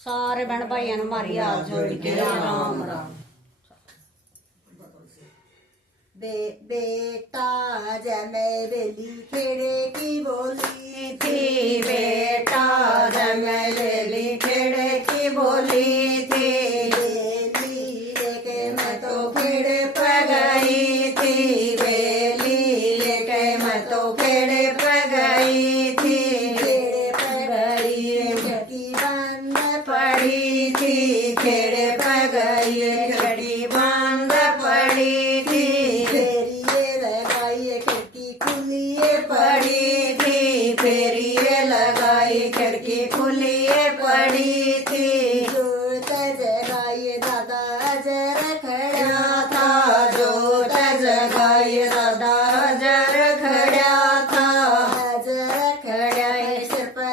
सारे बहन भाइयों ने मारी हाथ जोड़ के राम राम। बेटा जमै बेली खेड़े की बोली थी, बेटा जमै बेली खेड़े की बोली थी। बेली लेके मैं तो खेड़े पे गई थी, बेली लेके मैं तो खेड़े पे गई थी। खेड़े पे गई खिड़की बंद पड़ी थी, खेड़े पे गई खिड़की बंद पड़ी थी। फेरिये लगाई खिड़की खुली पड़ी थी, फेरिये लगाई खिड़की खुली पड़ी थी। जोत जगाई दादा जरा खड़ा था, जोत जगाई दादा जर खड़ा था। जरा खड़ा सिर पे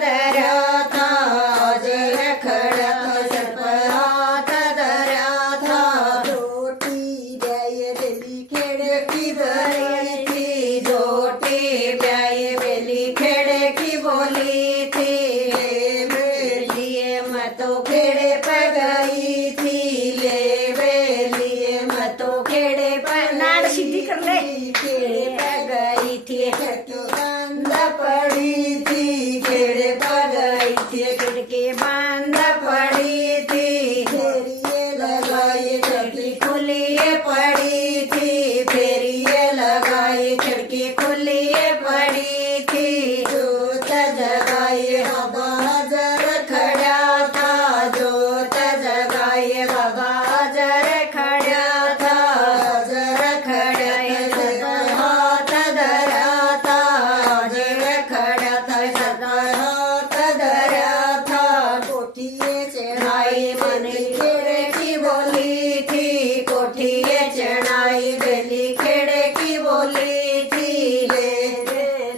धरा था, जर खड़ा सर पर हाथ धरा था। रोटी गए बेली खेड़े की भरी थी, जोटी ब्याई बेली खेड़े की बोली थी। बेलिए मैं तो खेड़े पे गई थी, ले बेलिए मैं तो खेड़े पे नाड़ सीधी कर ले। खेड़े पे गई थी, खिड़की बंद पड़ी थी, खेड़े पे गई थी, खिड़की बंद पड़ी थी। फेरिये लगाई खिड़की खुली पड़ी थी, फेरिये लगाई खिड़की खुली पड़ी थी। जोत जगाई बाबा जर खड़ा था, जोत जगाई बाबा जर खड़ा था। जर खड़ा सर हाथ धरा था, जर खड़ा था सर हाथ धरा था। कोठिये चढ़ाई मन खेड़े की बोली थी, कोठिये चढ़ाई बेली खेड़े की बोली थी। ले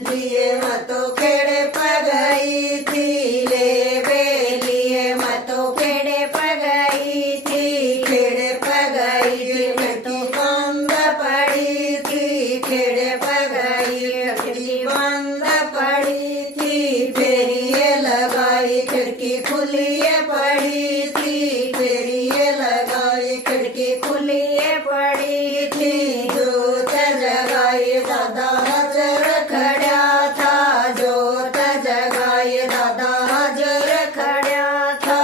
लिए मैं तो खेड़े पे गई थी, ले बेलिए मैं तो खेड़े पे गई थी। खेड़े पे गई थी, खिड़की बंद पड़ी थी, खेड़े पे गई खिड़की बंद पड़ी थी। फेरिये लगाई खिड़की खुली पड़ी थी, फेरिये लगाई खिड़की खुली पड़ी थी। जोत जगाई दादा जर खड़ा था, जोत जगाई दादा जर खड़ा था।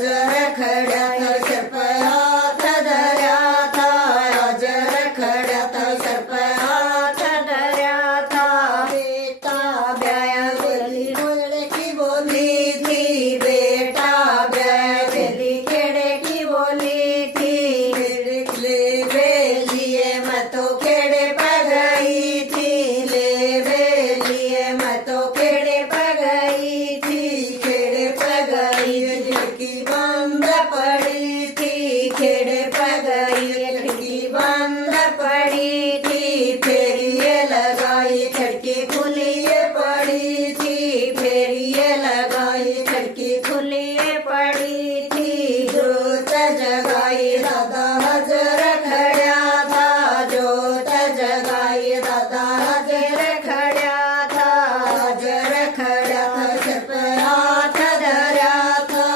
जर खड़ा था सर पर हाथ धरा था, जर खड़ा था सर पर हाथ धरा था। बेटा ब्याया बेली खेड़े की बोली बोली थी, बेटा ब्याह बेली खेड़े की बोली थी। ले बेलिए मैं तो खेड़े पे गई थी, ले बेलिए मैं तो खेड़े पे गई थी। खेड़े पे गई खिड़की बंद पड़ी थी, खेड़े पे गई खिड़की बंद पड़ी थी। फेरिये लगाई खिड़की खुली पड़ी थी, फेरिये लगाई खिड़की खुली पड़ी थी। जोत जगाई दादा जर खड़ा था, जोत जगाई दादा जर खड़ा था। जर खड़ा था सर पर हाथ धरा था,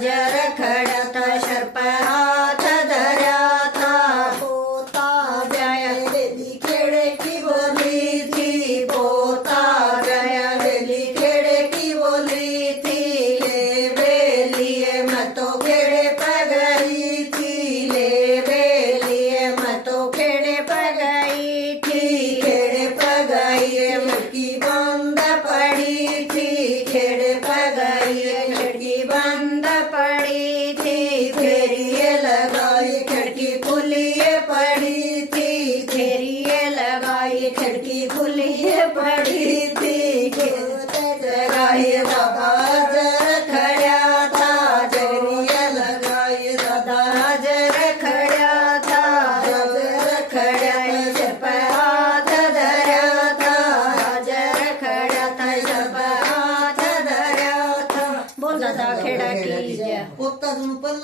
जर खड़ा था सर पर हाथ धरा था। पोता गया बेली खेड़े की बोली थी, पोता गया बेली खेड़े की बोली थी। ले बेलिए मैं तो खेड़े पे गई थी, ले बेलिए मैं तो खेड़े पे गई थी। खेड़े पे गई खिड़की बंद पड़ी थी, खेड़े पे गई खिड़की बंद पड़ी थी। फेरिये लगाई खिड़की खुली पड़ी थी, फेरिये लगाई खिड़की खुली